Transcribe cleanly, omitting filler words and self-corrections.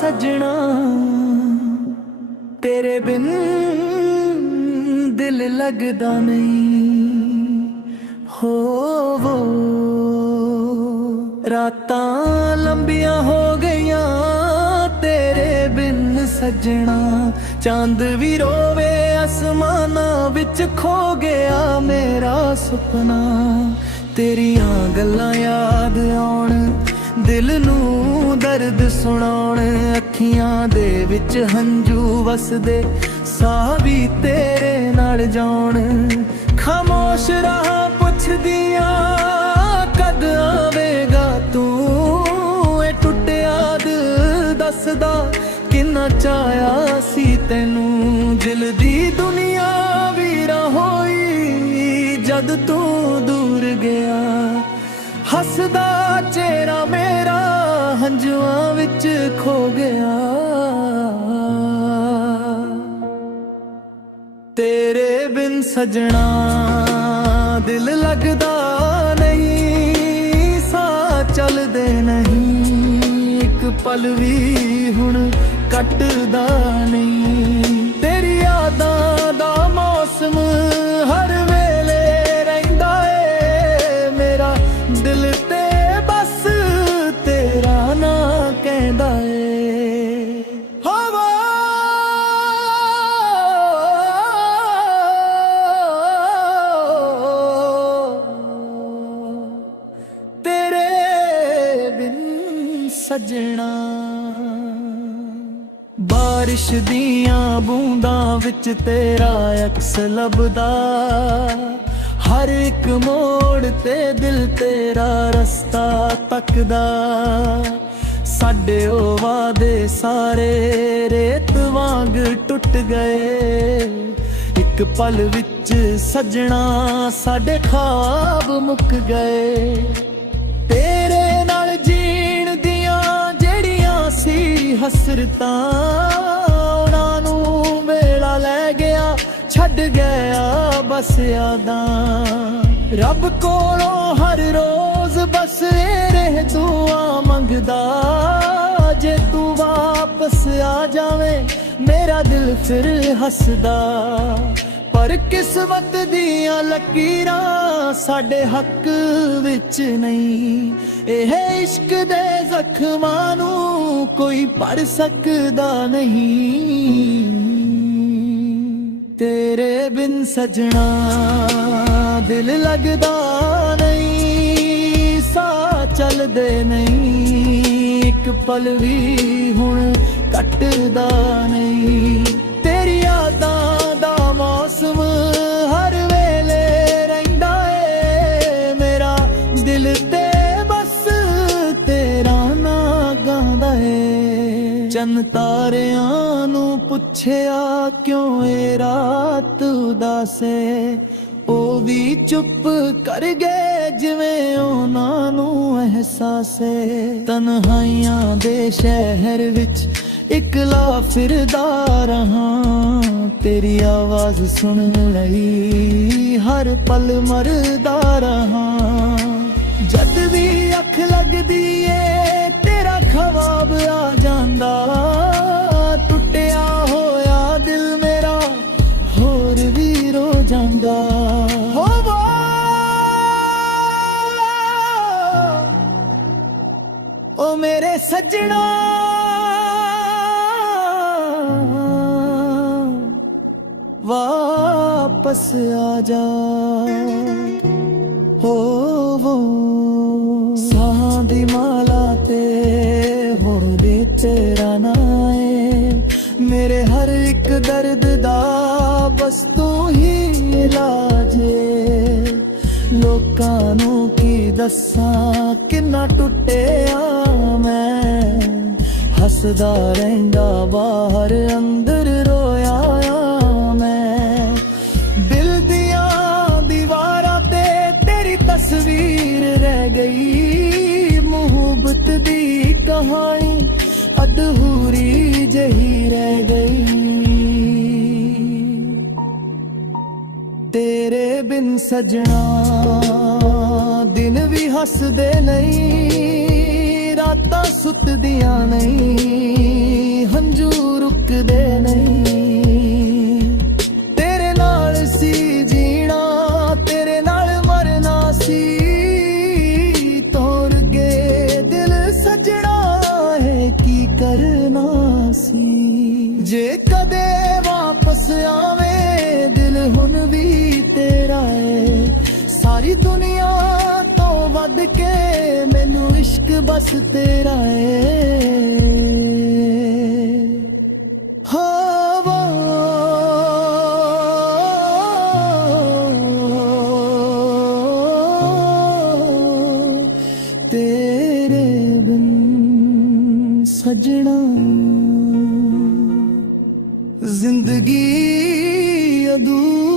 सजना तेरे बिन दिल लगदा नहीं हो वो रातां लंबियां हो गईयां तेरे बिन सजना चांद भी रोवे आसमाना विच खो गया मेरा सुपना तेरियां गल्लां याद आउण दिल नूं दर्द सुनाउण अखियां दे विच हंजू वसदे साह भी तेरे नाल जाउण खामोश राह पुछदियां कद आवेगा तू ए टुटिया दिल दसदा किन्ना चाया सी तैनू दिल दी दुनिया वीरा होई जद तू दूर गया हसदा चेहरा मेरा हंजुआं विच खो गया तेरे बिन सजना दिल लगदा नहीं सा चलदे नहीं एक पल भी हुण कटदा नहीं तेरी यादां दा मौसम हर वेले रहिंदा ए मेरा दिल ते बस तेरा ना कहंदा ए हवा तेरे बिन सजना बारिश दियां बूंदां विच तेरा अक्स लभदा हर एक मोड़ ते दिल तेरा रस्ता तकदा साडे ओ वादे सारे रेत वांग टुट गए एक पल विच सजना साडे ख्वाब मुक गए तेरे नाल जीण दियां जेड़ियां सी हसरतां उन्हां नूं वेला लै गया छड्ड गया बस यादां रब कोलों हर रोज बस रह दुआ मंगदा जे तू वापस आ जावे मेरा दिल फिर हसदा पर किस्मत दियां लकीरां साडे हक विच नहीं एह इश्क दे जख्मां नूं कोई भर सकदा नहीं तेरे बिन सजना दिल लगदा नहीं सा चलदे नहीं एक पल भी हुण कटदा नहीं तेरी यादां दा मौसम हर वेले रहिंदा ए मेरा दिल ते बस तेरा ना गांदा ए चन तारियां नूं पुछया क्यों ए रात उदासे ओ भी चुप कर गए जिवें उन्हां नूं एहसासे तन्हाइयां दे शहर विच इकला फिरदा रहा तेरी आवाज सुनन लई हर पल मरदा रहा जद भी अख लगदी ए तेरा ख्वाब आ जांदा टुटिया होया दिल मेरा होर भी रो जांदा ओ मेरे सजना वापस आ जा हो वो साहां दी माला ते हुण भी तेरा ना है मेरे हर एक दर्द दा बस तू ही इलाज है लोकां नूं की दस्सां किन्ना टुटिया मैं हसदा रहिंदा बाहर अंदर रोया तस्वीर रह गई मोहब्बत दी कहानी अधूरी जही रह गई तेरे बिन सजना दिन भी हसदे नहीं रातां सुतदियां नहीं ਜੇ ਕਦੇ ਵਾਪਸ ਆਵੇਂ ਦਿਲ ਹੁਣ ਵੀ ਤੇਰਾ ਏ। ਸਾਰੀ ਦੁਨੀਆ ਤੋਂ ਵੱਧ ਕੇ ਮੈਨੂੰ ਇਸ਼ਕ ਬਸ ਤੇਰਾ ਏ। ਹਵਾ ਤੇਰੇ ਬਿਨ ਸਜਣਾ ਜ਼ਿੰਦਗੀ ਅਧੂਰੀ